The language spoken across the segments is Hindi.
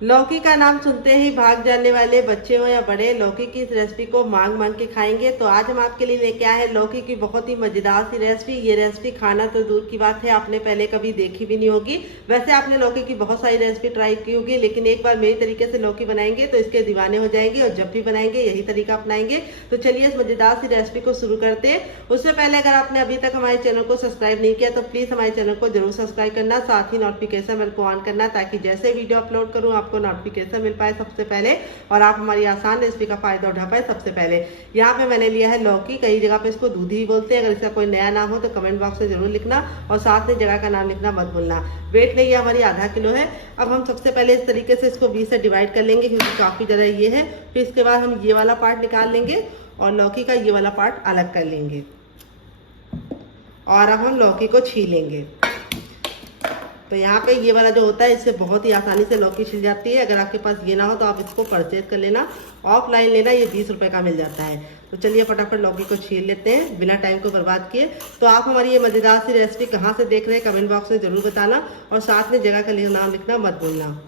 लौकी का नाम सुनते ही भाग जाने वाले बच्चे हो या बड़े, लौकी की इस रेसिपी को मांग मांग के खाएंगे। तो आज हम आपके लिए लेके आए हैं लौकी की बहुत ही मजेदार सी रेसिपी। ये रेसिपी खाना तो दूर की बात है, आपने पहले कभी देखी भी नहीं होगी। वैसे आपने लौकी की बहुत सारी रेसिपी ट्राई की होगी, लेकिन एक बार मेरी तरीके से लौकी बनाएंगे तो इसके दीवाने हो जाएंगे, और जब भी बनाएंगे यही तरीका अपनाएंगे। तो चलिए इस मजेदार सी रेसिपी को शुरू करते हैं। उससे पहले अगर आपने अभी तक हमारे चैनल को सब्सक्राइब नहीं किया तो प्लीज हमारे चैनल को जरूर सब्सक्राइब करना, साथ ही नोटिफिकेशन बेल को ऑन करना, ताकि जैसे वीडियो अपलोड करूँ आपको नोटिफिकेशन मिल पाए सबसे पहले, और आप हमारी आसान रेसिपी का फायदा उठा पाए सबसे पहले। यहाँ पे मैंने लिया है लौकी, कई जगह पे इसको दूधी भी बोलते हैं। अगर इसका कोई नया नाम हो तो कमेंट बॉक्स में जरूर लिखना, और साथ में जगह का नाम लिखना मत भूलना। वेट नहीं, हमारी आधा किलो है। अब हम सबसे पहले इस तरीके से इसको 20 से डिवाइड कर लेंगे, क्योंकि काफी ज्यादा ये है। फिर इसके बाद हम ये वाला पार्ट निकाल लेंगे और लौकी का ये वाला पार्ट अलग कर लेंगे, और अब हम लौकी को छीलेंगे। तो यहाँ पे ये वाला जो होता है, इससे बहुत ही आसानी से लौकी छिल जाती है। अगर आपके पास ये ना हो तो आप इसको परचेज कर लेना, ऑफलाइन लेना, ये 20 रुपए का मिल जाता है। तो चलिए फटाफट लौकी को छील लेते हैं बिना टाइम को बर्बाद किए। तो आप हमारी ये मजेदार सी रेसिपी कहाँ से देख रहे हैं कमेंट बॉक्स में जरूर बताना, और साथ में जगह का नाम लिखना मत भूलना।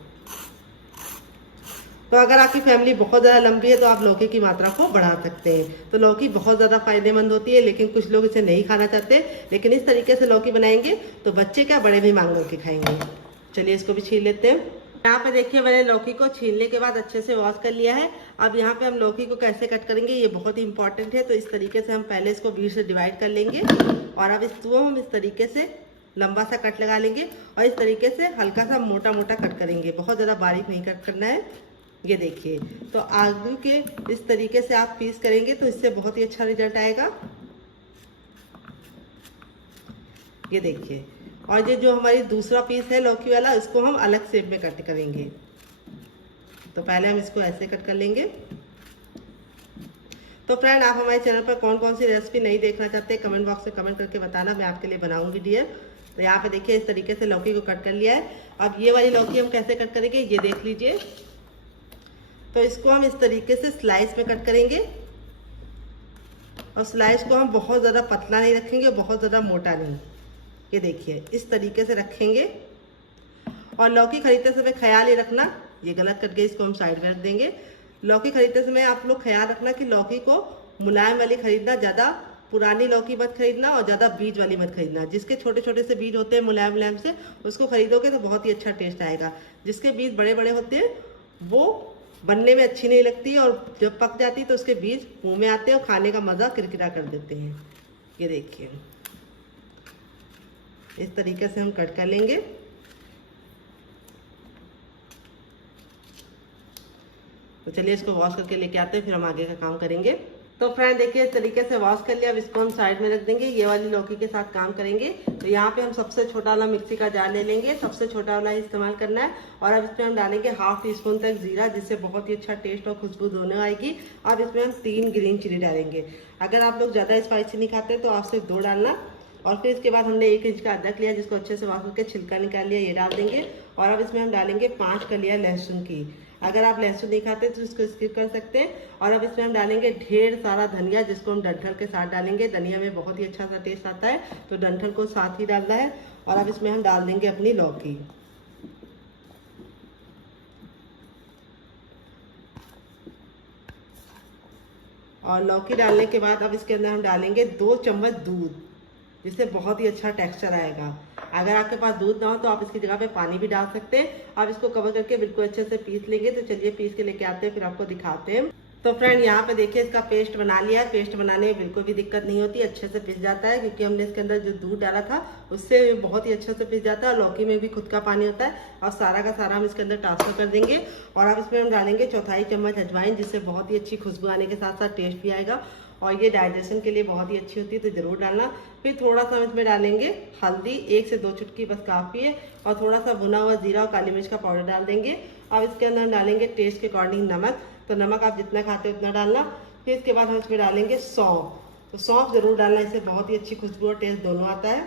तो अगर आपकी फैमिली बहुत ज़्यादा लंबी है तो आप लौकी की मात्रा को बढ़ा सकते हैं। तो लौकी बहुत ज़्यादा फायदेमंद होती है, लेकिन कुछ लोग इसे नहीं खाना चाहते। लेकिन इस तरीके से लौकी बनाएंगे तो बच्चे क्या बड़े भी मांग के खाएंगे। चलिए इसको भी छील लेते हैं। यहाँ पे देखिए मैंने लौकी को छीलने के बाद अच्छे से वॉश कर लिया है। अब यहाँ पे हम लौकी को कैसे कट करेंगे ये बहुत ही इंपॉर्टेंट है। तो इस तरीके से हम पहले इसको 20 से डिवाइड कर लेंगे, और अब इसको हम इस तरीके से लंबा सा कट लगा लेंगे, और इस तरीके से हल्का सा मोटा मोटा कट करेंगे। बहुत ज़्यादा बारीक नहीं कट करना है। ये देखिए, तो आलू के इस तरीके से आप पीस करेंगे तो इससे बहुत ही अच्छा रिजल्ट आएगा। ये देखिए, और ये जो हमारी दूसरा पीस है लौकी वाला, इसको हम अलग शेप में कट करेंगे। तो पहले हम इसको ऐसे कट कर लेंगे। तो फ्रेंड, आप हमारे चैनल पर कौन कौन सी रेसिपी नहीं देखना चाहते कमेंट बॉक्स में कमेंट करके बताना, मैं आपके लिए बनाऊंगी डियर। तो यहाँ पे देखिए इस तरीके से लौकी को कट कर लिया है। अब ये वाली लौकी हम कैसे कट करेंगे ये देख लीजिए। तो इसको हम इस तरीके से स्लाइस में कट करेंगे, और स्लाइस को हम बहुत ज़्यादा पतला नहीं रखेंगे, बहुत ज़्यादा मोटा नहीं। ये देखिए इस तरीके से रखेंगे। और लौकी खरीदते समय ख्याल ये रखना, ये गलत कट गई, इसको हम साइड में रख देंगे। लौकी खरीदते समय आप लोग ख्याल रखना कि लौकी को मुलायम वाली खरीदना, ज़्यादा पुरानी लौकी मत खरीदना, और ज़्यादा बीज वाली मत खरीदना। जिसके छोटे छोटे से बीज होते हैं मुलायम मुलायम से, उसको खरीदोगे तो बहुत ही अच्छा टेस्ट आएगा। जिसके बीज बड़े बड़े होते हैं वो बनने में अच्छी नहीं लगती, और जब पक जाती है तो उसके बीज मुंह में आते हैं और खाने का मज़ा किरकिरा कर देते हैं। ये देखिए इस तरीके से हम कट कर लेंगे। तो चलिए इसको वॉश करके लेके आते हैं, फिर हम आगे का काम करेंगे। तो फ्रेंड देखिए इस तरीके से वॉश कर लिया। अब इसको हम साइड में रख देंगे, ये वाली लौकी के साथ काम करेंगे। तो यहाँ पे हम सबसे छोटा वाला मिक्सी का जार ले लेंगे, सबसे छोटा वाला ही इस्तेमाल करना है। और अब इसमें हम डालेंगे ½ टीस्पून तक जीरा, जिससे बहुत ही अच्छा टेस्ट और खुशबू दोनों आएगी। अब इसमें हम 3 ग्रीन चिली डालेंगे। अगर आप लोग ज़्यादा स्पाइसी नहीं खाते तो आप सिर्फ 2 डालना। और फिर इसके बाद हमने 1 इंच का अदरक लिया, जिसको अच्छे से वॉश करके छिलका निकाल लिया, ये डाल देंगे। और अब इसमें हम डालेंगे 5 कलियां लहसुन की। अगर आप लहसुन नहीं खाते तो इसको स्किप कर सकते हैं। और अब इसमें हम डालेंगे ढेर सारा धनिया, जिसको हम डंठल के साथ डालेंगे। धनिया में बहुत ही अच्छा सा टेस्ट आता है, तो डंठल को साथ ही डालना है। और अब इसमें हम डाल देंगे अपनी लौकी। और लौकी डालने के बाद अब इसके अंदर हम डालेंगे 2 चम्मच दूध, जिससे बहुत ही अच्छा टेक्सचर आएगा। अगर आपके पास दूध ना हो तो आप इसकी जगह पे पानी भी डाल सकते हैं। आप इसको कवर करके बिल्कुल अच्छे से पीस लेंगे। तो चलिए पीस के लेके आते हैं, फिर आपको दिखाते हैं। तो फ्रेंड यहाँ पे देखिए इसका पेस्ट बना लिया है। पेस्ट बनाने में बिल्कुल भी दिक्कत नहीं होती, अच्छे से पिस जाता है, क्योंकि हमने इसके अंदर जो दूध डाला था उससे बहुत ही अच्छे से पिस जाता है। और लौकी में भी खुद का पानी होता है, और सारा का सारा हम इसके अंदर ट्रांसफर कर देंगे। और अब इसमें हम डालेंगे 1/4 चम्मच अजवाइन, जिससे बहुत ही अच्छी खुशबू आने के साथ साथ टेस्ट भी आएगा, और ये डाइजेशन के लिए बहुत ही अच्छी होती है, तो ज़रूर डालना। फिर थोड़ा सा हम इसमें डालेंगे हल्दी, 1 से 2 चुटकी बस काफ़ी है। और थोड़ा सा भुना हुआ जीरा और काली मिर्च का पाउडर डाल देंगे। अब इसके अंदर हम डालेंगे टेस्ट के अकॉर्डिंग नमक, तो नमक आप जितना खाते हो उतना डालना। फिर इसके बाद हम इसमें डालेंगे सौंफ, तो सौंफ ज़रूर डालना, इससे बहुत ही अच्छी खुशबू और टेस्ट दोनों आता है।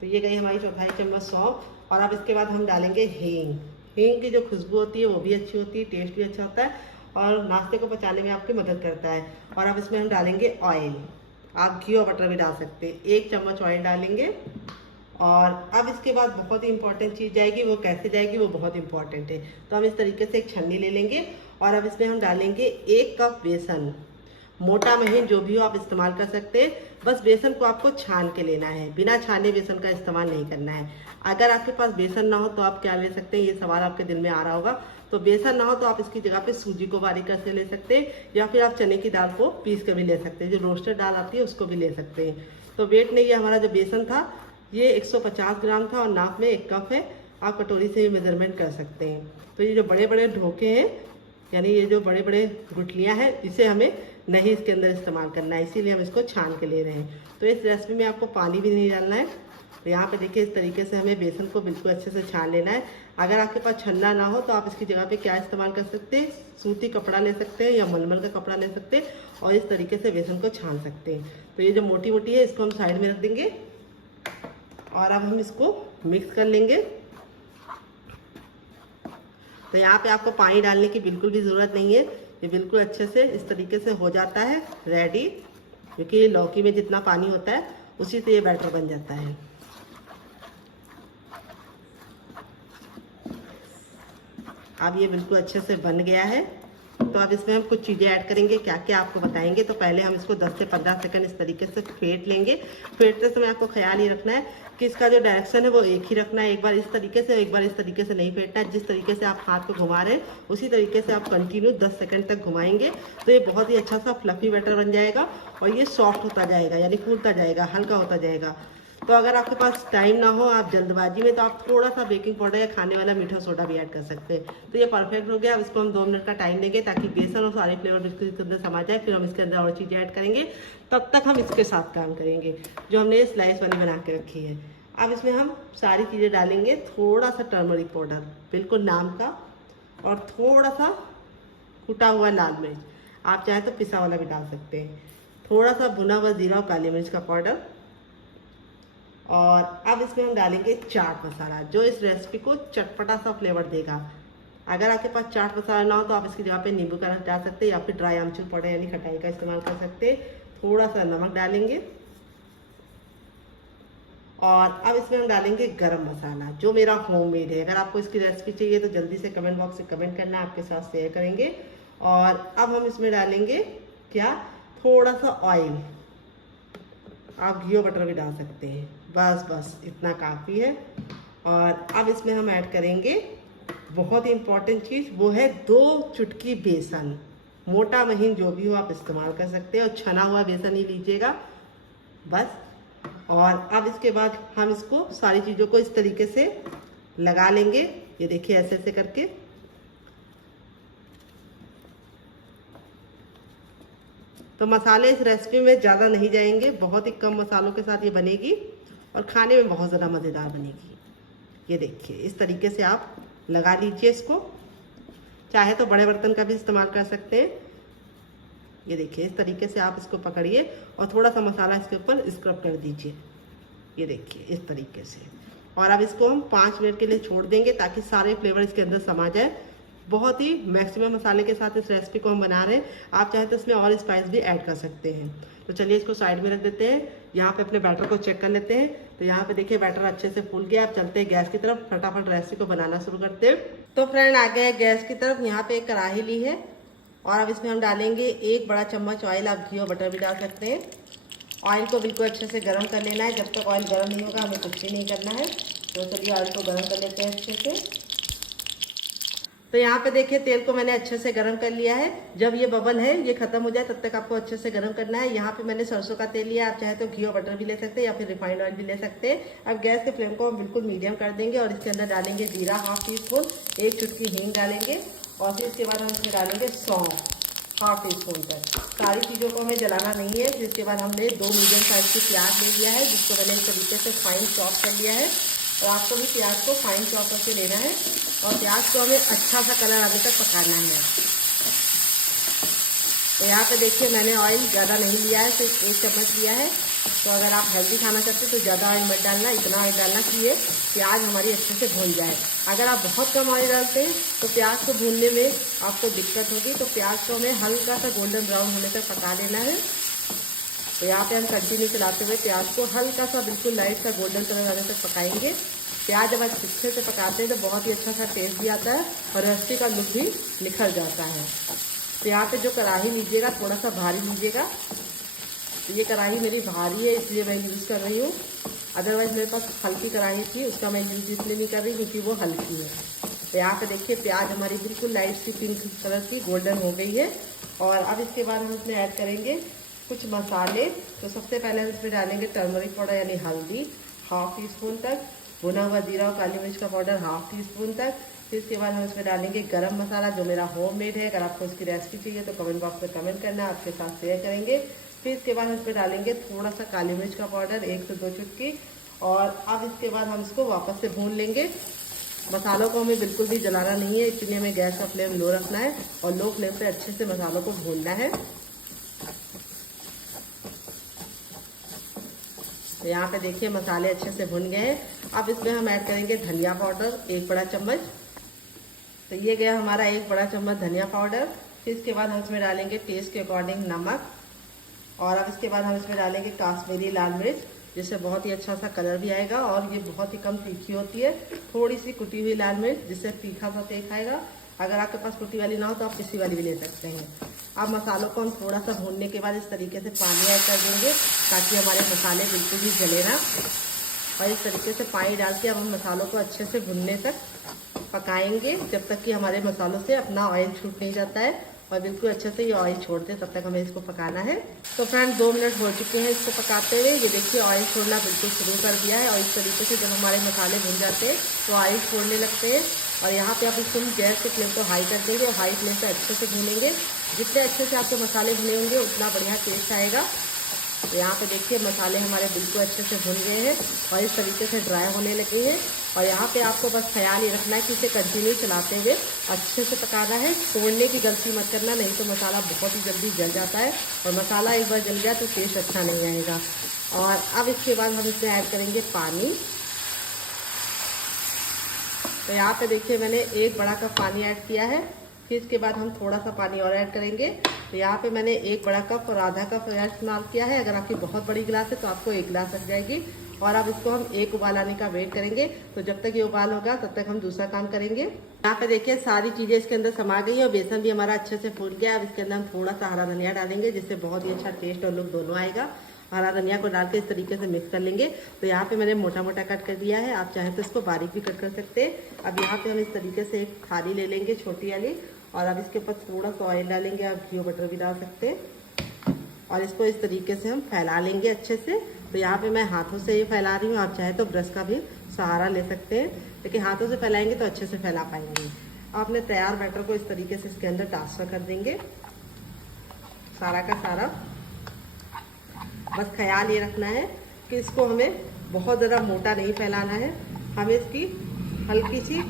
तो ये गई हमारी 1/4 चम्मच सौंफ। और अब इसके बाद हम डालेंगे हींग। हींग की जो खुशबू होती है वो भी अच्छी होती है, टेस्ट भी अच्छा होता है, और नाश्ते को पचाने में आपकी मदद करता है। और अब इसमें हम डालेंगे ऑयल, आप घी और बटर भी डाल सकते हैं। 1 चम्मच ऑयल डालेंगे, और अब इसके बाद बहुत ही इंपॉर्टेंट चीज़ जाएगी, वो कैसे जाएगी वो बहुत इंपॉर्टेंट है। तो हम इस तरीके से एक छन्नी ले लेंगे और अब इसमें हम डालेंगे 1 कप बेसन। मोटा महीन जो भी हो आप इस्तेमाल कर सकते हैं, बस बेसन को आपको छान के लेना है, बिना छाने बेसन का इस्तेमाल नहीं करना है। अगर आपके पास बेसन ना हो तो आप क्या ले सकते हैं, ये सवाल आपके दिल में आ रहा होगा। तो बेसन ना हो तो आप इसकी जगह पे सूजी को बारीक करके ले सकते हैं, या फिर आप चने की दाल को पीस कर भी ले सकते हैं, जो रोस्टेड दाल आती है उसको भी ले सकते हैं। तो वेट में ये हमारा जो बेसन था ये 150 ग्राम था और नाप में 1 कप है। आप कटोरी से भी मेजरमेंट कर सकते हैं। तो ये जो बड़े बड़े ढोके हैं, यानी ये जो बड़े बड़े गुठलियाँ हैं, इसे हमें नहीं इसके अंदर इस्तेमाल करना है, इसीलिए हम इसको छान के ले रहे हैं। तो इस रेसिपी में आपको पानी भी नहीं डालना है। तो यहाँ पे देखिए इस तरीके से हमें बेसन को बिल्कुल अच्छे से छान लेना है। अगर आपके पास छन्ना ना हो तो आप इसकी जगह पे क्या इस्तेमाल कर सकते हैं, सूती कपड़ा ले सकते हैं या मलमल का कपड़ा ले सकते हैं और इस तरीके से बेसन को छान सकते हैं। तो ये जो मोटी मोटी है इसको हम साइड में रख देंगे और अब हम इसको मिक्स कर लेंगे। तो यहाँ पे आपको पानी डालने की बिल्कुल भी ज़रूरत नहीं है, ये बिल्कुल अच्छे से इस तरीके से हो जाता है रेडी, क्योंकि लौकी में जितना पानी होता है उसी से ये बैटर बन जाता है। अब ये बिल्कुल अच्छे से बन गया है। तो अब इसमें हम कुछ चीज़ें ऐड करेंगे, क्या क्या आपको बताएंगे। तो पहले हम इसको 10 से 15 सेकंड इस तरीके से फेंट लेंगे। फेंटते समय आपको ख्याल ये रखना है कि इसका जो डायरेक्शन है वो एक ही रखना है, एक बार इस तरीके से एक बार इस तरीके से नहीं फेंटना है। जिस तरीके से आप हाथ को घुमा रहे हैं उसी तरीके से आप कंटिन्यू 10 सेकंड तक घुमाएंगे तो ये बहुत ही अच्छा सा फ्लफी बैटर बन जाएगा और ये सॉफ्ट होता जाएगा, यानी फूलता जाएगा, हल्का होता जाएगा। तो अगर आपके पास टाइम ना हो, आप जल्दबाजी में, तो आप थोड़ा सा बेकिंग पाउडर या खाने वाला मीठा सोडा भी ऐड कर सकते हैं। तो ये परफेक्ट हो गया। अब इसको हम 2 मिनट का टाइम देंगे ताकि बेसन और सारे फ्लेवर इसके अंदर समा जाए। फिर हम इसके अंदर और चीज़ें ऐड करेंगे, तब तक हम इसके साथ काम करेंगे जो हमने स्लाइस वाली बना के रखी है। अब इसमें हम सारी चीज़ें डालेंगे। थोड़ा सा टर्मरिक पाउडर बिल्कुल नाम का, और थोड़ा सा कुटा हुआ लाल मिर्च, आप चाहे तो पिसा वाला भी डाल सकते हैं। थोड़ा सा भुना हुआ जीरा और काली मिर्च का पाउडर, और अब इसमें हम डालेंगे चाट मसाला जो इस रेसिपी को चटपटा सा फ्लेवर देगा। अगर आपके पास चाट मसाला ना हो तो आप इसकी जगह पे नींबू का रस डाल सकते हैं या फिर ड्राई आमचूर पाउडर यानी खटाई का इस्तेमाल कर सकते हैं। थोड़ा सा नमक डालेंगे और अब इसमें हम डालेंगे गरम मसाला जो मेरा होममेड है। अगर आपको इसकी रेसिपी चाहिए तो जल्दी से कमेंट बॉक्स से कमेंट करना, आपके साथ शेयर करेंगे। और अब हम इसमें डालेंगे क्या, थोड़ा सा ऑयल, आप घी और बटर भी डाल सकते हैं। बस इतना काफ़ी है। और अब इसमें हम ऐड करेंगे बहुत ही इम्पॉर्टेंट चीज़, वो है 2 चुटकी बेसन। मोटा महीन जो भी हो आप इस्तेमाल कर सकते हैं और छना हुआ बेसन ही लीजिएगा बस। और अब इसके बाद हम इसको सारी चीज़ों को इस तरीके से लगा लेंगे। ये देखिए ऐसे ऐसे करके। तो मसाले इस रेसिपी में ज़्यादा नहीं जाएंगे, बहुत ही कम मसालों के साथ ये बनेगी और खाने में बहुत ज़्यादा मज़ेदार बनेगी। ये देखिए इस तरीके से आप लगा लीजिए इसको, चाहे तो बड़े बर्तन का भी इस्तेमाल कर सकते हैं। ये देखिए इस तरीके से आप इसको पकड़िए और थोड़ा सा मसाला इसके ऊपर स्क्रब कर दीजिए। ये देखिए इस तरीके से। और अब इसको हम 5 मिनट के लिए छोड़ देंगे ताकि सारे फ्लेवर इसके अंदर समा जाए। बहुत ही मैक्सिमम मसाले के साथ इस रेसिपी को हम बना रहे हैं, आप चाहे तो इसमें और स्पाइस भी ऐड कर सकते हैं। तो चलिए इसको साइड में रख देते हैं। यहाँ पे अपने बैटर को चेक कर लेते हैं। तो यहाँ पे देखिए बैटर अच्छे से फूल गया। आप चलते हैं गैस की तरफ, फटाफट रेसिपी को बनाना शुरू करते हैं। तो फ्रेंड आ गए गैस की तरफ। यहाँ पे एक कढ़ाई ली है और अब इसमें हम डालेंगे 1 बड़ा चम्मच ऑयल, आप घी और बटर भी डाल सकते हैं। ऑयल को बिल्कुल अच्छे से गर्म कर लेना है। जब तक ऑयल गर्म नहीं होगा हमें कुछ भी नहीं करना है। तो चलिए ऑयल को गर्म कर लेते हैं अच्छे से। तो यहाँ पे देखिए तेल को मैंने अच्छे से गर्म कर लिया है। जब ये बबल है ये खत्म हो जाए तब तक आपको अच्छे से गर्म करना है। यहाँ पे मैंने सरसों का तेल लिया, आप चाहे तो घी और बटर भी ले सकते हैं या फिर रिफाइंड ऑयल भी ले सकते हैं। अब गैस के फ्लेम को हम बिल्कुल मीडियम कर देंगे और इसके अंदर डालेंगे जीरा 1/2 टीस्पून, 1 चुटकी हींग डालेंगे और फिर इसके बाद हम इसमें डालेंगे सौंफ 1/2 टीस्पून तक। सारी चीज़ों को हमें जलाना नहीं है। फिर इसके बाद हमने 2 मीडियम साइज की प्याज ले लिया है जिसको मैंने इस तरीके से फाइन चॉप कर लिया है। और आपको भी प्याज को फाइन चॉप करके लेना है और प्याज को हमें अच्छा सा कलर आने तक पकाना है। तो यहाँ पे देखिए मैंने ऑयल ज़्यादा नहीं लिया है, सिर्फ 1 चम्मच लिया है। तो अगर आप हेल्दी खाना चाहते हैं तो ज़्यादा ऑयल मत डालना, इतना ऑयल डालना कि ये प्याज हमारी अच्छे से भून जाए। अगर आप बहुत कम ऑयल डालते हैं तो प्याज को भूनने में आपको दिक्कत होगी। तो प्याज को हमें हल्का सा गोल्डन ब्राउन होने तक पका लेना है। तो यहाँ पे हम कंटिन्यू चलाते हुए प्याज को हल्का सा बिल्कुल लाइट सा गोल्डन कलर आने तक पकाएंगे। प्याज जब अच्छे से पकाते हैं तो बहुत ही अच्छा सा टेस्ट भी आता है और रेसिपी का लुक भी निखर जाता है। तो यहाँ पे जो कढ़ाई लीजिएगा थोड़ा सा भारी लीजिएगा। तो ये कढ़ाई मेरी भारी है इसलिए मैं यूज़ कर रही हूँ, अदरवाइज़ मेरे पास हल्की कढ़ाई थी, उसका मैं यूज़ इसलिए नहीं कर रही क्योंकि वो हल्की है। तो यहाँ पे देखिए प्याज हमारी बिल्कुल लाइट सी पिंक कलर की गोल्डन हो गई है। और अब इसके बाद हम इसमें ऐड करेंगे कुछ मसाले। तो सबसे पहले हम इसमें डालेंगे टर्मरिक पाउडर यानी हल्दी 1/2 टीस्पून तक, भुना हुआ जीरा और काली मिर्च का पाउडर 1/2 टीस्पून तक। फिर इसके बाद हम इसमें डालेंगे गरम मसाला जो मेरा होममेड है। अगर आपको इसकी रेसिपी चाहिए तो कमेंट बॉक्स में कमेंट करना, आपके साथ शेयर करेंगे। फिर इसके बाद हम इसमें डालेंगे थोड़ा सा काली मिर्च का पाउडर 1 से 2 चुटकी। और अब इसके बाद हम इसको वापस से भून लेंगे। मसालों को हमें बिल्कुल भी जलाना नहीं है, इसलिए हमें गैस का फ्लेम लो रखना है और लो फ्लेम पे अच्छे से मसालों को भूनना है। तो यहाँ पे देखिए मसाले अच्छे से भुन गए हैं। अब इसमें हम ऐड करेंगे धनिया पाउडर 1 बड़ा चम्मच। तो ये गया हमारा 1 बड़ा चम्मच धनिया पाउडर। फिर इसके बाद हम इसमें डालेंगे टेस्ट के अकॉर्डिंग नमक। और अब इसके बाद हम इसमें डालेंगे काश्मीरी लाल मिर्च, जिससे बहुत ही अच्छा सा कलर भी आएगा और ये बहुत ही कम तीखी होती है। थोड़ी सी कुटी हुई लाल मिर्च जिससे तीखा सा टेस्ट आएगा। अगर आपके पास कुटी वाली ना हो तो आप पिसी वाली भी ले सकते हैं। अब मसालों को हम थोड़ा सा भूनने के बाद इस तरीके से पानी ऐड कर देंगे ताकि हमारे मसाले बिल्कुल भी जले ना। और इस तरीके से पानी डाल के अब हम मसालों को अच्छे से भुनने तक पकाएंगे जब तक कि हमारे मसालों से अपना ऑयल छूट नहीं जाता है और बिल्कुल अच्छे से ये ऑयल छोड़ते तब तक हमें इसको पकाना है। तो फ्रेंड 2 मिनट हो चुके हैं इसको पकाते हुए। ये देखिए ऑयल छोड़ना बिल्कुल शुरू कर दिया है और इस तरीके से जब हमारे मसाले भुन जाते हैं तो ऑयल छोड़ने लगते हैं। और यहाँ पे आप इसको गैस के फ्लेम को हाई कर देंगे और हाई फ्लेम पे अच्छे से भूनेंगे। जितने अच्छे से आपके मसाले भुने होंगे उतना बढ़िया टेस्ट आएगा। तो यहाँ पे देखिए मसाले हमारे बिल्कुल अच्छे से भुन गए हैं और इस तरीके से ड्राई होने लगे हैं। और यहाँ पे आपको बस ख्याल ये रखना है कि इसे कंटिन्यू चलाते हुए अच्छे से पकाना है। तोड़ने की गलती मत करना, नहीं तो मसाला बहुत ही जल्दी जल जाता है और मसाला एक बार जल गया तो टेस्ट अच्छा नहीं आएगा। और अब इसके बाद हम इसमें ऐड करेंगे पानी। तो यहाँ पे देखिए मैंने 1 बड़ा कप पानी ऐड किया है। फिर इसके बाद हम थोड़ा सा पानी और ऐड करेंगे। तो यहाँ पे मैंने 1 बड़ा कप और आधा कप इस्तेमाल किया है। अगर आपकी बहुत बड़ी गिलास है तो आपको 1 गिलास लग जाएगी। और अब इसको हम 1 उबाल आने का वेट करेंगे। तो जब तक ये उबाल होगा तब तक हम दूसरा काम करेंगे। यहाँ पे देखिए सारी चीजें इसके अंदर समा गई है और बेसन भी हमारा अच्छे से फूल गया। अब इसके अंदर हम थोड़ा सा हरा धनिया डालेंगे जिससे बहुत ही अच्छा टेस्ट और लुक दोनों आएगा। हरा धनिया को डाल के इस तरीके से मिक्स कर लेंगे। तो यहाँ पे मैंने मोटा मोटा कट कर दिया है, आप चाहें तो इसको बारीक भी कट कर सकते हैं। अब यहाँ पे हम इस तरीके से एक थाली ले लेंगे छोटी वाली और अब इसके ऊपर थोड़ा सा ऑयल डालेंगे। आप घी बटर भी डाल सकते हैं और इसको इस तरीके से हम फैला लेंगे अच्छे से। तो यहाँ पे मैं हाथों से ही फैला रही हूँ, आप चाहे तो ब्रश का भी सहारा ले सकते हैं, लेकिन हाथों से फैलाएंगे तो अच्छे से फैला पाएंगे। अब अपने तैयार बैटर को इस तरीके से इसके अंदर ट्रांसफर कर देंगे सारा का सारा। बस ख्याल ये रखना है कि इसको हमें बहुत ज़्यादा मोटा नहीं फैलाना है, हमें इसकी हल्की सी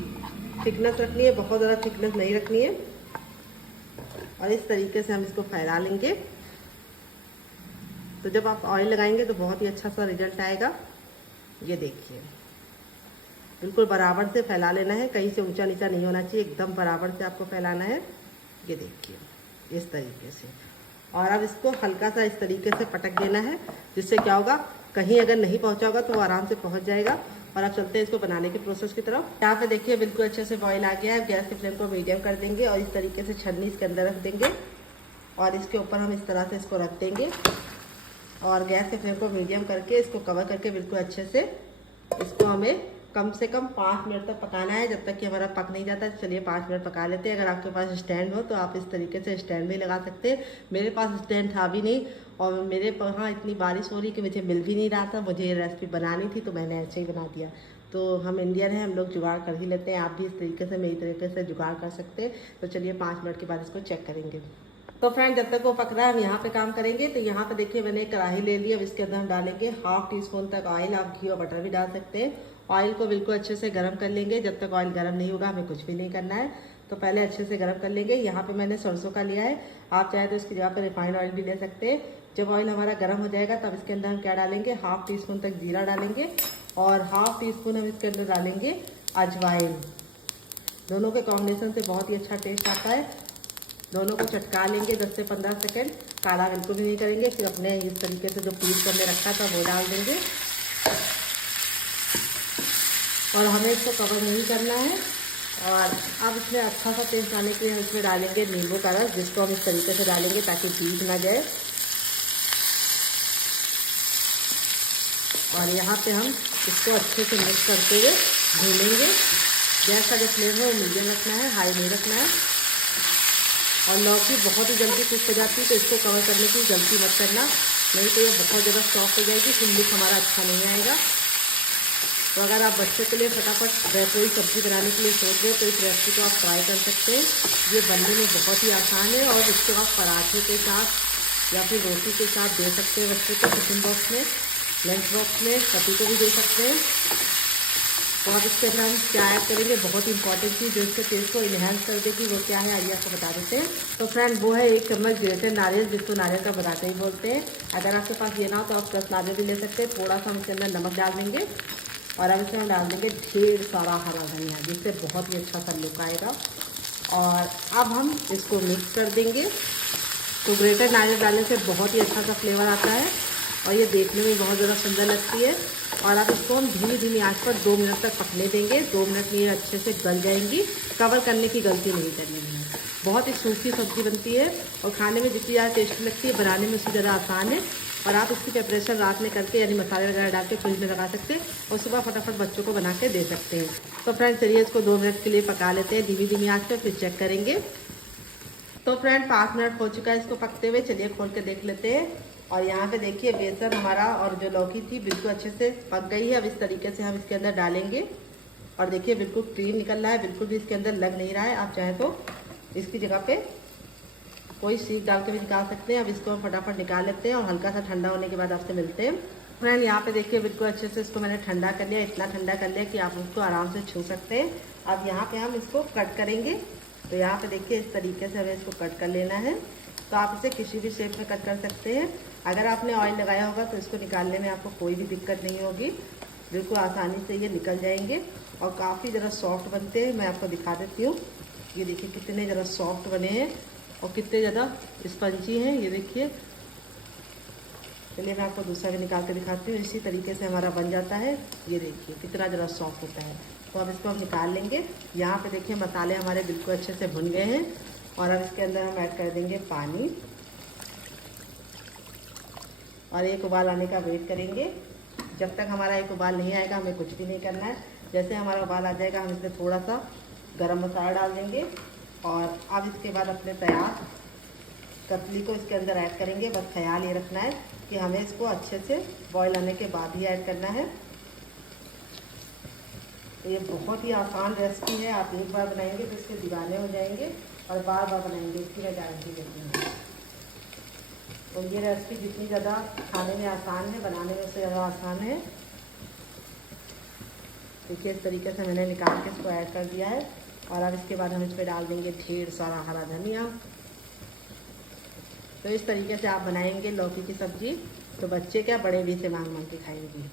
थिकनेस रखनी है, बहुत ज़्यादा थिकनेस नहीं रखनी है। और इस तरीके से हम इसको फैला लेंगे। तो जब आप ऑयल लगाएंगे तो बहुत ही अच्छा सा रिजल्ट आएगा। ये देखिए बिल्कुल बराबर से फैला लेना है, कहीं से ऊंचा नीचा नहीं होना चाहिए, एकदम बराबर से आपको फैलाना है। ये देखिए इस तरीके से। और अब इसको हल्का सा इस तरीके से पटक देना है, जिससे क्या होगा कहीं अगर नहीं पहुंचा होगा तो वो आराम से पहुंच जाएगा। और अब चलते हैं इसको बनाने के प्रोसेस की तरफ। यहाँ पे देखिए बिल्कुल अच्छे से बॉईल आ गया है। गैस के फ्लेम को मीडियम कर देंगे और इस तरीके से छन्नी इसके अंदर रख देंगे और इसके ऊपर हम इस तरह से इसको रख देंगे और गैस के फ्लेम को मीडियम करके इसको कवर करके बिल्कुल अच्छे से इसको हमें कम से कम 5 मिनट तक पकाना है, जब तक कि हमारा पक नहीं जाता। चलिए 5 मिनट पका लेते हैं। अगर आपके पास स्टैंड हो तो आप इस तरीके से स्टैंड भी लगा सकते हैं। मेरे पास स्टैंड था भी नहीं और मेरे वहाँ इतनी बारिश हो रही कि मुझे मिल भी नहीं रहा था। मुझे ये रेसिपी बनानी थी तो मैंने ऐसे ही बना दिया। तो हम इंडियन हैं, हम लोग जुगाड़ कर ही लेते हैं। आप भी इस तरीके से मेरी तरीके से जुगाड़ कर सकते हैं। तो चलिए 5 मिनट के बाद इसको चेक करेंगे। तो फ्रेंड जब तक वो पक रहा है हम यहाँ पे काम करेंगे। तो यहाँ पे देखिए मैंने कढ़ाई ले ली। अब इसके अंदर हम डालेंगे 1/2 टीस्पून तक ऑयल। आप घी और बटर भी डाल सकते हैं। ऑयल को बिल्कुल अच्छे से गर्म कर लेंगे। जब तक ऑयल गर्म नहीं होगा हमें कुछ भी नहीं करना है। तो पहले अच्छे से गर्म कर लेंगे। यहाँ पे मैंने सरसों का लिया है, आप चाहे तो इसकी जगह पे रिफाइंड ऑयल भी ले सकते हैं। जब ऑयल हमारा गर्म हो जाएगा तब इसके अंदर हम क्या डालेंगे 1/2 टीस्पून तक जीरा डालेंगे और 1/2 टीस्पून हम इसके अंदर डालेंगे अजवाइन। दोनों के कॉम्बिनेशन से बहुत ही अच्छा टेस्ट आता है। दोनों को चटका लेंगे 10 से 15 सेकंड। काढ़ा बिल्कुल भी नहीं करेंगे, फिर अपने इस तरीके से जो पीस हमने रखा था वो डाल देंगे और हमें इसको कवर नहीं करना है। और अब इसमें अच्छा सा टेस्ट आने के लिए हम इसमें डालेंगे नींबू का रस, जिसको हम इस तरीके से डालेंगे ताकि भीग ना जाए। और यहाँ पे हम इसको अच्छे से मिक्स करते हुए भूनेंगे। गैस का जो फ्लेम है वो मीडियम रखना है, हाई नहीं रखना है। और लौकी बहुत ही जल्दी कुक हो जाती है, तो इसको कवर करने की गलती मत करना, नहीं तो ये बहुत ज़्यादा सॉफ्ट हो जाएगी, फिर लुक हमारा अच्छा नहीं आएगा। तो अगर आप बच्चों के लिए फटाफट कोई सब्ज़ी बनाने के लिए सोच रहे हो तो इस रेसिपी को आप ट्राई कर सकते हैं। ये बनने में बहुत ही आसान है और इसको आप पराठे के साथ या फिर रोटी के साथ दे सकते हैं बच्चों को, टिफिन बॉक्स में, लंच बॉक्स में, पति को भी दे सकते हैं। तो अब इसके अंदर हम क्या ऐड करेंगे, बहुत इंपॉर्टेंट चीज़ जो इसके टेस्ट को इन्हेंस कर देगी वो क्या है आइए आपको बता देते हैं। तो फ्रेंड वो है 1 चम्मच ग्रेटेड नारियल, जिसको नारियल का पराठा ही बोलते हैं। अगर आपके पास ये ना हो तो आप 10 नारियल भी ले सकते हैं। थोड़ा सा हम इसके अंदर नमक डाल देंगे और अब इसमें हम डाल देंगे ढेर सारा हरा धनिया, जिससे बहुत ही अच्छा सा लुक आएगा। और अब हम इसको मिक्स कर देंगे। तो ग्रेटेड नारियल डालने से बहुत ही अच्छा सा फ्लेवर आता है और ये देखने में बहुत ज़्यादा सुंदर लगती है। और अब इसको हम धीमी आंच पर 2 मिनट तक पकने देंगे। 2 मिनट में ये अच्छे से गल जाएंगी, कवर करने की गलती नहीं करनी है। बहुत ही सूखी सब्ज़ी बनती है और खाने में जितनी ज़्यादा टेस्टी लगती है, बनाने में उससे ज़्यादा आसान है। और आप इसकी प्रिपरेशन रात में करके यानी मसाले वगैरह डाल के फ्रिज में लगा सकते हैं और सुबह फटाफट बच्चों को बना के दे सकते हैं। तो फ्रेंड चलिए इसको 2 मिनट के लिए पका लेते हैं धीमी आंच पर, फिर चेक करेंगे। तो फ्रेंड 5 मिनट हो चुका है इसको पकते हुए, चलिए खोल के देख लेते हैं। और यहाँ पे देखिए बेसन हमारा और जो लौकी थी बिल्कुल अच्छे से पक गई है। अब इस तरीके से हम इसके अंदर डालेंगे और देखिए बिल्कुल क्रीम निकल रहा है, बिल्कुल भी इसके अंदर लग नहीं रहा है। आप चाहें तो इसकी जगह पे कोई सीख डाल के भी निकाल सकते हैं। अब इसको हम फटाफट निकाल लेते हैं और हल्का सा ठंडा होने के बाद आपसे मिलते हैं। फ्रेंड यहाँ पे देखिए बिल्कुल अच्छे से इसको मैंने ठंडा कर लिया, इतना ठंडा कर लिया कि आप उसको आराम से छू सकते हैं। अब यहाँ पे हम इसको कट करेंगे। तो यहाँ पे देखिए इस तरीके से हमें इसको कट कर लेना है। तो आप इसे किसी भी शेप में कट कर सकते हैं। अगर आपने ऑयल लगाया होगा तो इसको निकालने में आपको कोई भी दिक्कत नहीं होगी, बिल्कुल आसानी से ये निकल जाएंगे और काफ़ी ज़रा सॉफ्ट बनते हैं। मैं आपको दिखा देती हूँ, ये देखिए कितने ज़रा सॉफ्ट बने हैं और कितने ज़्यादा स्पंजी हैं, ये देखिए। चलिए मैं आपको दूसरा भी निकाल के दिखाती हूँ। इसी तरीके से हमारा बन जाता है, ये देखिए कितना ज़रा सॉफ्ट होता है। तो अब इसको हम निकाल लेंगे। यहाँ पे देखिए मसाले हमारे बिल्कुल अच्छे से भुन गए हैं और अब इसके अंदर हम ऐड कर देंगे पानी और एक उबाल आने का वेट करेंगे। जब तक हमारा एक उबाल नहीं आएगा हमें कुछ भी नहीं करना है। जैसे हमारा उबाल आ जाएगा हम इसमें थोड़ा सा गरम मसाला डाल देंगे और अब इसके बाद अपने तैयार कतली को इसके अंदर ऐड करेंगे। बस ख्याल ये रखना है कि हमें इसको अच्छे से बॉईल आने के बाद ही ऐड करना है। तो ये बहुत ही आसान रेसिपी है, आप एक बार बनाएंगे तो इसके दीवाने हो जाएंगे और बार बार बनाएंगे, इसकी मैं गारंटी देती हूँ। तो ये रेसिपी जितनी ज़्यादा खाने में आसान है, बनाने में उससे ज़्यादा आसान है। देखिए इस तरीके से मैंने निकाल के इसको ऐड कर दिया है और अब इसके बाद हम इस पर डाल देंगे ढेर सारा हरा धनिया। तो इस तरीके से आप बनाएंगे लौकी की सब्ज़ी तो बच्चे क्या बड़े भी से मांग के खाएंगे।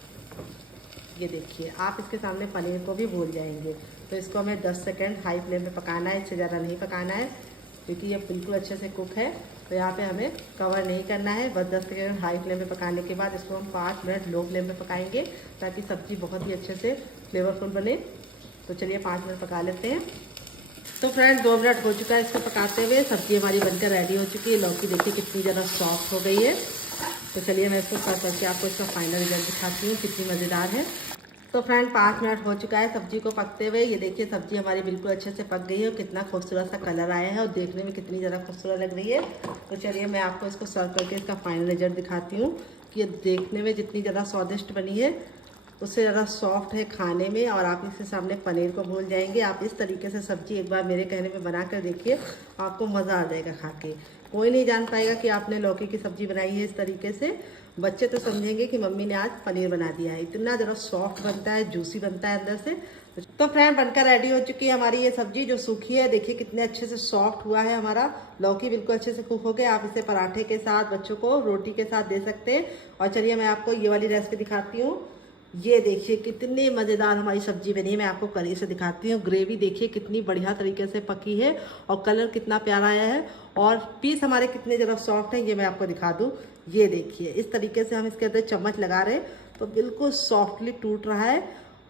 ये देखिए आप इसके सामने पनीर को भी भूल जाएंगे। तो इसको हमें 10 सेकंड हाई फ्लेम पे पकाना है, इससे ज़्यादा नहीं पकाना है क्योंकि ये बिल्कुल अच्छे से कुक है। तो यहाँ पे हमें कवर नहीं करना है, बस 10 सेकंड हाई फ्लेम पे पकाने के बाद इसको हम 5 मिनट लो फ्लेम पे पकाएंगे ताकि सब्ज़ी बहुत ही अच्छे से फ्लेवरफुल बने। तो चलिए 5 मिनट पका लेते हैं। तो फ्रेंड 2 मिनट हो चुका है इसको पकाते हुए, सब्ज़ी हमारी बनकर रेडी हो चुकी है। लौकी देखिए कितनी ज़्यादा सॉफ्ट हो गई है। तो चलिए मैं इसको सर्व करके आपको इसका फाइनल रिजल्ट दिखाती हूँ कितनी मज़ेदार है। तो फ्रेंड 5 मिनट हो चुका है सब्जी को पकते हुए। ये देखिए सब्जी हमारी बिल्कुल अच्छे से पक गई है और कितना खूबसूरत सा कलर आया है और देखने में कितनी ज़्यादा खूबसूरत लग रही है। तो चलिए मैं आपको इसको सर्व करके इसका फाइनल रिजल्ट दिखाती हूँ कि ये देखने में जितनी ज़्यादा स्वादिष्ट बनी है उससे ज़्यादा सॉफ्ट है खाने में और आप इसके सामने पनीर को भूल जाएंगे। आप इस तरीके से सब्जी एक बार मेरे कहने पे बना कर देखिए, आपको मज़ा आ जाएगा खा के। कोई नहीं जान पाएगा कि आपने लौकी की सब्ज़ी बनाई है इस तरीके से। बच्चे तो समझेंगे कि मम्मी ने आज पनीर बना दिया है। इतना ज़रा सॉफ्ट बनता है, जूसी बनता है अंदर से। तो फ्रेंड बनकर रेडी हो चुकी है हमारी ये सब्जी जो सूखी है। देखिए कितने अच्छे से सॉफ्ट हुआ है हमारा लौकी, बिल्कुल अच्छे से कुक हो गया। आप इसे पराठे के साथ, बच्चों को रोटी के साथ दे सकते हैं। और चलिए मैं आपको ये वाली रेसिपी दिखाती हूँ। ये देखिए कितनी मज़ेदार हमारी सब्जी बनी है। मैं आपको करीब से दिखाती हूँ। ग्रेवी देखिए कितनी बढ़िया तरीके से पकी है और कलर कितना प्यारा आया है और पीस हमारे कितने ज़रा सॉफ्ट हैं, ये मैं आपको दिखा दूँ। ये देखिए इस तरीके से हम इसके अंदर चम्मच लगा रहे हैं तो बिल्कुल सॉफ्टली टूट रहा है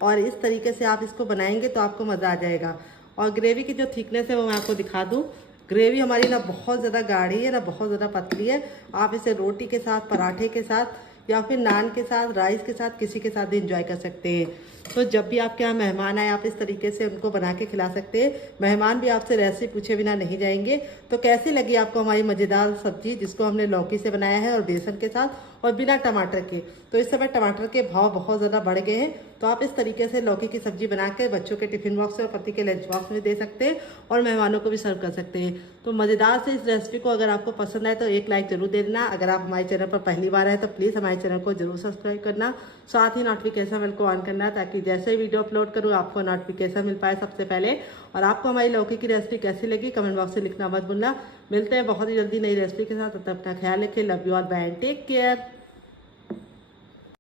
और इस तरीके से आप इसको बनाएंगे तो आपको मज़ा आ जाएगा। और ग्रेवी की जो थिकनेस है वो मैं आपको दिखा दूँ। ग्रेवी हमारी ना बहुत ज़्यादा गाढ़ी है ना बहुत ज़्यादा पतली है। आप इसे रोटी के साथ, पराठे के साथ या फिर नान के साथ, राइस के साथ, किसी के साथ भी इंजॉय कर सकते हैं। तो जब भी आपके यहाँ मेहमान आए आप इस तरीके से उनको बना के खिला सकते हैं। मेहमान भी आपसे रेसिपी पूछे बिना नहीं जाएंगे। तो कैसी लगी आपको हमारी मज़ेदार सब्जी जिसको हमने लौकी से बनाया है और बेसन के साथ और बिना टमाटर के। तो इस समय टमाटर के भाव बहुत ज़्यादा बढ़ गए हैं, तो आप इस तरीके से लौकी की सब्जी बना के बच्चों के टिफिन बॉक्स और पति के लंच बॉक्स में दे सकते हैं और मेहमानों को भी सर्व कर सकते हैं। तो मज़ेदार से इस रेसिपी को अगर आपको पसंद आए तो एक लाइक जरूर दे देना। अगर आप हमारे चैनल पर पहली बार आए तो प्लीज़ हमारे चैनल को जरूर सब्सक्राइब करना, साथ ही नोटिफिकेशन बेल को ऑन करना ताकि जैसे ही वीडियो अपलोड करूँ आपको नोटिफिकेशन मिल पाए सबसे पहले। और आपको हमारी लौकी की रेसिपी कैसी लगी कमेंट बॉक्स से लिखना मत भूलना। मिलते हैं बहुत ही जल्दी नई रेसिपी के साथ, तब तक अपना ख्याल रखें। Love you all, bye, take care.